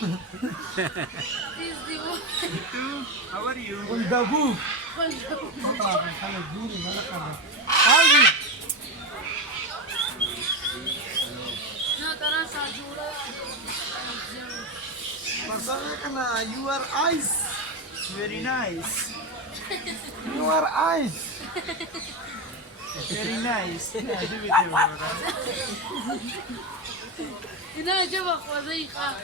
This the one. Too. How are you? Undabu. No, tara sa jura. Your eyes. Very nice. Your eyes. Very nice. Yeah, do it, Deborah. Ina jabak wa zai ka.